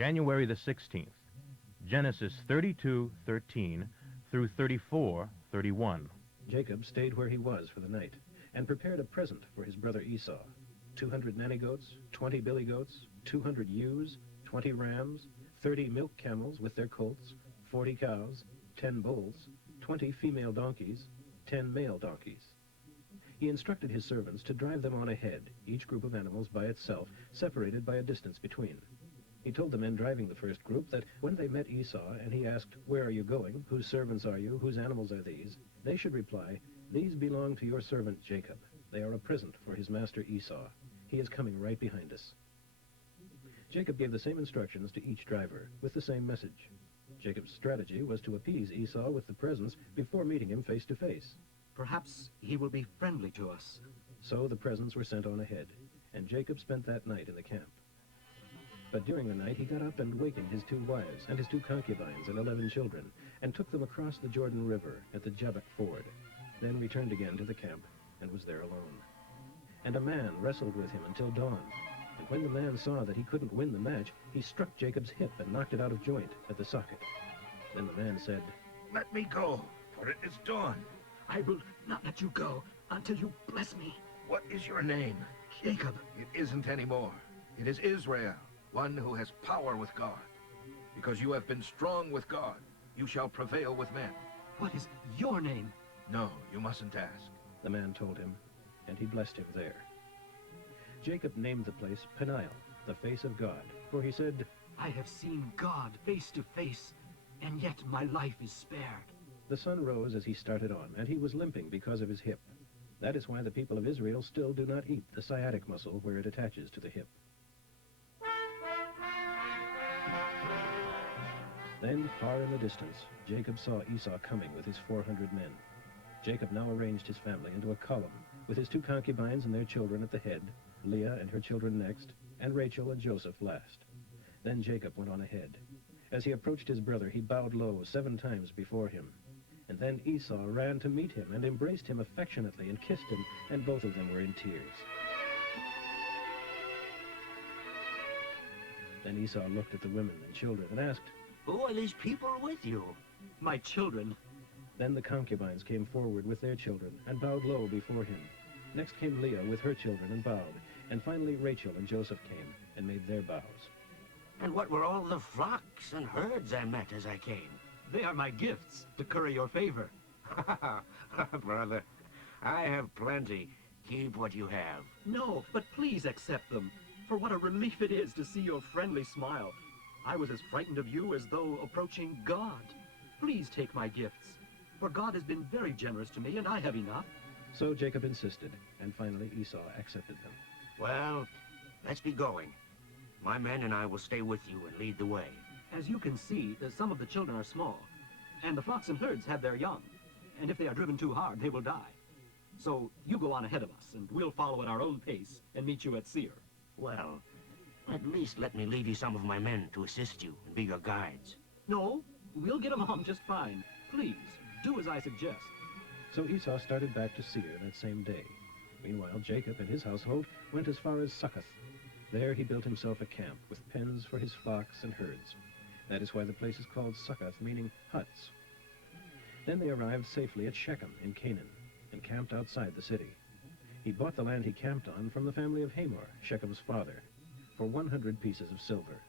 January the 16th, Genesis 32:13 through 34:31. Jacob stayed where he was for the night and prepared a present for his brother Esau: 200 nanny goats, 20 billy goats, 200 ewes, 20 rams, 30 milk camels with their colts, 40 cows, 10 bulls, 20 female donkeys, 10 male donkeys. He instructed his servants to drive them on ahead, each group of animals by itself, separated by a distance between. He told the men driving the first group that when they met Esau and he asked, "Where are you going? Whose servants are you? Whose animals are these?" they should reply, "These belong to your servant Jacob. They are a present for his master Esau. He is coming right behind us." Jacob gave the same instructions to each driver, with the same message. Jacob's strategy was to appease Esau with the presents before meeting him face to face. Perhaps he will be friendly to us. So the presents were sent on ahead, and Jacob spent that night in the camp. But during the night he got up and wakened his 2 wives and his 2 concubines and 11 children, and took them across the Jordan River at the Jabbok ford, then returned again to the camp and was there alone. And a man wrestled with him until dawn, and when the man saw that he couldn't win the match, he struck Jacob's hip and knocked it out of joint at the socket. Then the man said, "Let me go, for it is dawn." I will not let you go until you bless me. "What is your name?" Jacob. "It isn't anymore. It is Israel, one who has power with God. Because you have been strong with God, you shall prevail with men." What is your name? "No, you mustn't ask." the man told him, and he blessed him there. Jacob named the place Peniel, the face of God, for he said, I have seen God face to face, and yet my life is spared. The sun rose as he started on, and he was limping because of his hip. That is why the people of Israel still do not eat the sciatic muscle where it attaches to the hip. Then, far in the distance, Jacob saw Esau coming with his 400 men. Jacob now arranged his family into a column, with his 2 concubines and their children at the head, Leah and her children next, and Rachel and Joseph last. Then Jacob went on ahead. As he approached his brother, he bowed low 7 times before him. And then Esau ran to meet him and embraced him affectionately and kissed him, and both of them were in tears. Then Esau looked at the women and children and asked, Who are these people with you? My children. Then the concubines came forward with their children and bowed low before him. Next came Leah with her children and bowed, and finally Rachel and Joseph came and made their bows. And what were all the flocks and herds I met as I came? They are my gifts to curry your favor. Brother, I have plenty. Keep what you have. No, but please accept them. For what a relief it is to see your friendly smile. I was as frightened of you as though approaching God. Please take my gifts, for God has been very generous to me, and I have enough. So Jacob insisted, and finally Esau accepted them. Well, let's be going. My men and I will stay with you and lead the way. As you can see, some of the children are small, and the flocks and herds have their young, and if they are driven too hard, they will die. So you go on ahead of us, and we'll follow at our own pace and meet you at Seir. Well, at least let me leave you some of my men to assist you and be your guides. No, we'll get along just fine. Please, do as I suggest. So Esau started back to Seir that same day. Meanwhile, Jacob and his household went as far as Succoth. There he built himself a camp with pens for his flocks and herds. That is why the place is called Succoth, meaning huts. Then they arrived safely at Shechem in Canaan and camped outside the city. He bought the land he camped on from the family of Hamor, Shechem's father, for 100 pieces of silver.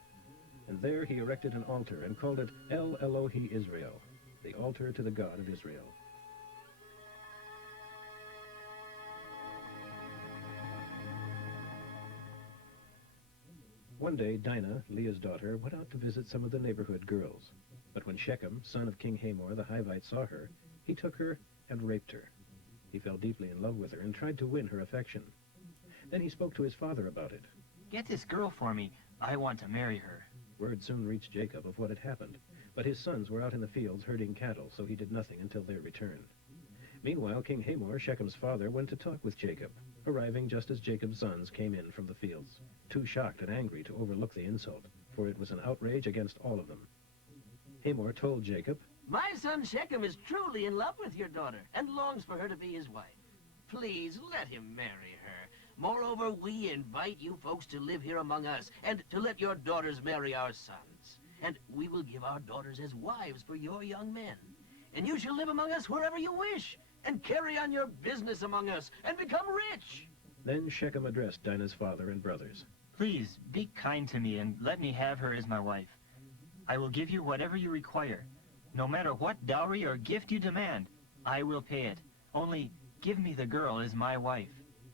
And there he erected an altar and called it El Elohi Israel, the altar to the God of Israel. One day, Dinah, Leah's daughter, went out to visit some of the neighborhood girls. But when Shechem, son of King Hamor the Hivite, saw her, he took her and raped her. He fell deeply in love with her and tried to win her affection. Then he spoke to his father about it. Get this girl for me. I want to marry her. Word soon reached Jacob of what had happened, but his sons were out in the fields herding cattle, so he did nothing until their return. Meanwhile, King Hamor, Shechem's father, went to talk with Jacob, arriving just as Jacob's sons came in from the fields, too shocked and angry to overlook the insult, for it was an outrage against all of them. Hamor told Jacob, My son Shechem is truly in love with your daughter and longs for her to be his wife. Please let him marry her. Moreover, we invite you folks to live here among us, and to let your daughters marry our sons. And we will give our daughters as wives for your young men. And you shall live among us wherever you wish, and carry on your business among us, and become rich. Then Shechem addressed Dinah's father and brothers. Please, be kind to me and let me have her as my wife. I will give you whatever you require. No matter what dowry or gift you demand, I will pay it. Only give me the girl as my wife.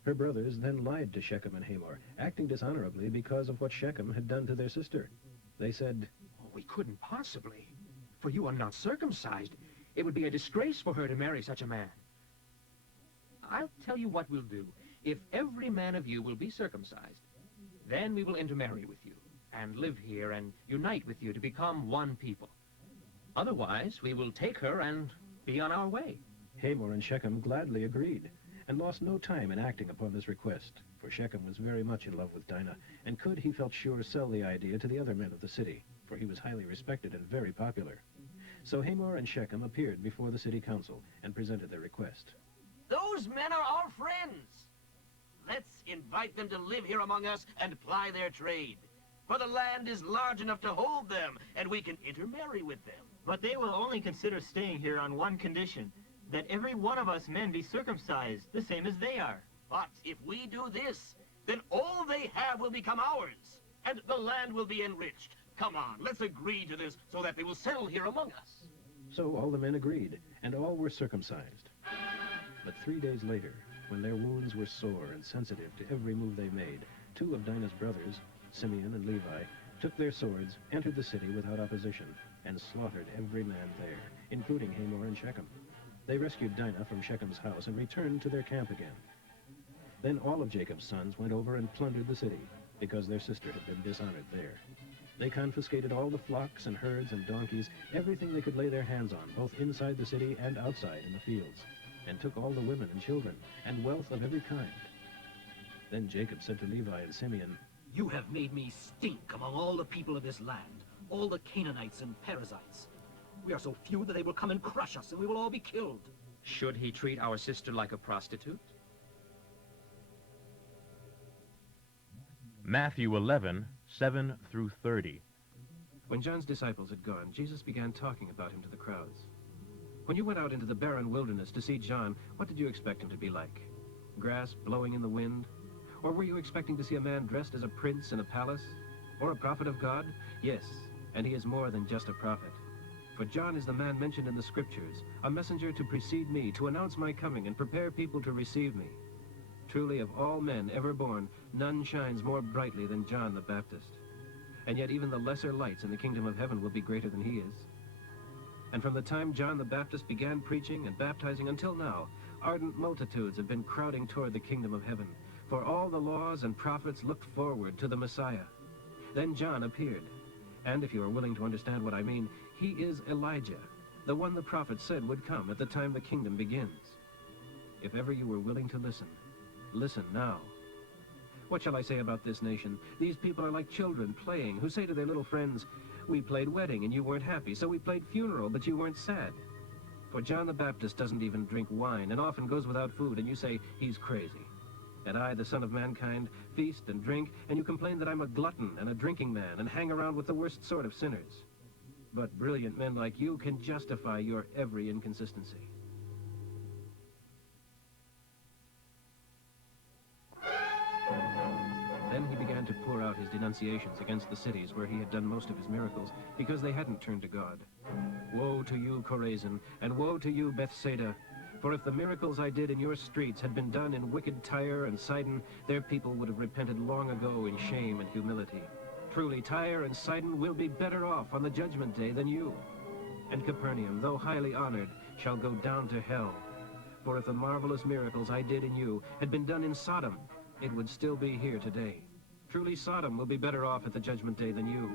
Her brothers then lied to Shechem and Hamor, acting dishonorably because of what Shechem had done to their sister. They said, We couldn't possibly, for you are not circumcised. It would be a disgrace for her to marry such a man. I'll tell you what we'll do. If every man of you will be circumcised, then we will intermarry with you, and live here and unite with you to become one people. Otherwise, we will take her and be on our way. Hamor and Shechem gladly agreed, and lost no time in acting upon this request, for Shechem was very much in love with Dinah, and could, he felt sure, sell the idea to the other men of the city, for he was highly respected and very popular. So Hamor and Shechem appeared before the city council and presented their request. Those men are our friends. Let's invite them to live here among us and ply their trade. For the land is large enough to hold them, and we can intermarry with them. But they will only consider staying here on one condition, that every one of us men be circumcised, the same as they are. But if we do this, then all they have will become ours, and the land will be enriched. Come on, let's agree to this so that they will settle here among us. So all the men agreed, and all were circumcised. But 3 days later, when their wounds were sore and sensitive to every move they made, 2 of Dinah's brothers, Simeon and Levi, took their swords, entered the city without opposition, and slaughtered every man there, including Hamor and Shechem. They rescued Dinah from Shechem's house and returned to their camp again. Then all of Jacob's sons went over and plundered the city, because their sister had been dishonored there. They confiscated all the flocks and herds and donkeys, everything they could lay their hands on, both inside the city and outside in the fields, and took all the women and children, and wealth of every kind. Then Jacob said to Levi and Simeon, You have made me stink among all the people of this land, all the Canaanites and Perizzites. We are so few that they will come and crush us, and we will all be killed. Should he treat our sister like a prostitute? Matthew 11, 7 through 30. When John's disciples had gone, Jesus began talking about him to the crowds. When you went out into the barren wilderness to see John, what did you expect him to be like? Grass blowing in the wind? Or were you expecting to see a man dressed as a prince in a palace? Or a prophet of God? Yes, and he is more than just a prophet. For John is the man mentioned in the scriptures, a messenger to precede me, to announce my coming and prepare people to receive me. Truly, of all men ever born, none shines more brightly than John the Baptist. And yet even the lesser lights in the kingdom of heaven will be greater than he is. And from the time John the Baptist began preaching and baptizing until now, ardent multitudes have been crowding toward the kingdom of heaven, for all the laws and prophets looked forward to the Messiah. Then John appeared, and if you are willing to understand what I mean, he is Elijah, the one the prophet said would come at the time the kingdom begins. If ever you were willing to listen, listen now. What shall I say about this nation? These people are like children playing, who say to their little friends, We played wedding and you weren't happy, so we played funeral, but you weren't sad. For John the Baptist doesn't even drink wine and often goes without food, and you say, He's crazy. And I, the Son of Mankind, feast and drink, and you complain that I'm a glutton and a drinking man and hang around with the worst sort of sinners. But brilliant men like you can justify your every inconsistency. Then he began to pour out his denunciations against the cities where he had done most of his miracles, because they hadn't turned to God. Woe to you, Chorazin, and woe to you, Bethsaida! For if the miracles I did in your streets had been done in wicked Tyre and Sidon, their people would have repented long ago in shame and humility. Truly, Tyre and Sidon will be better off on the judgment day than you. And Capernaum, though highly honored, shall go down to hell. For if the marvelous miracles I did in you had been done in Sodom, it would still be here today. Truly, Sodom will be better off at the judgment day than you.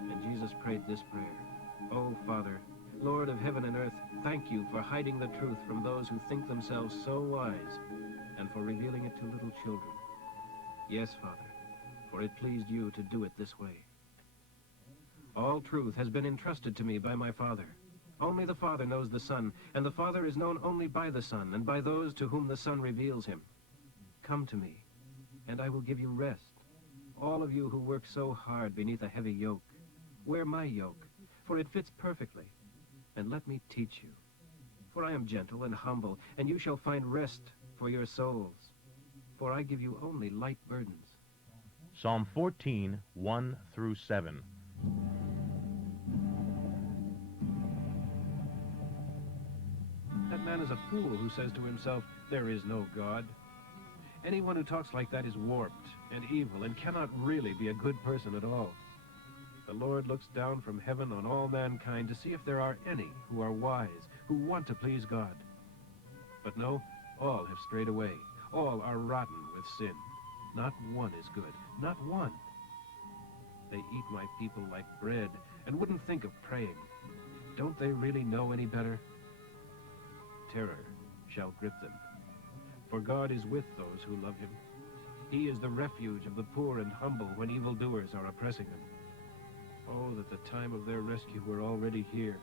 And Jesus prayed this prayer. O Father, Lord of heaven and earth, thank you for hiding the truth from those who think themselves so wise, and for revealing it to little children. Yes, Father, for it pleased you to do it this way. All truth has been entrusted to me by my Father. Only the Father knows the Son, and the Father is known only by the Son, and by those to whom the Son reveals him. come to me, and I will give you rest. All of you who work so hard beneath a heavy yoke, wear my yoke, for it fits perfectly, and let me teach you. For I am gentle and humble, and you shall find rest for your souls. For I give you only light burdens. Psalm 14, 1 through 7. That man is a fool who says to himself, "There is no God." Anyone who talks like that is warped and evil and cannot really be a good person at all. The Lord looks down from heaven on all mankind to see if there are any who are wise, who want to please God. But no, all have strayed away. All are rotten with sin. Not one is good, not one. They eat my people like bread and wouldn't think of praying. Don't they really know any better? Terror shall grip them. For God is with those who love him. He is the refuge of the poor and humble when evildoers are oppressing them. Oh, that the time of their rescue were already here.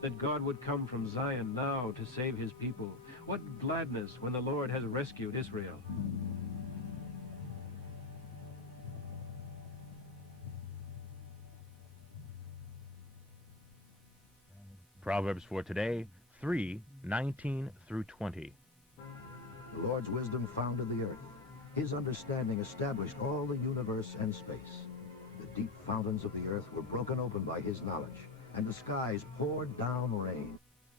That God would come from Zion now to save his people. What gladness when the Lord has rescued Israel. Proverbs for today, 3:19 through 20. The Lord's wisdom founded the earth. His understanding established all the universe and space. The deep fountains of the earth were broken open by his knowledge, and the skies poured down rain.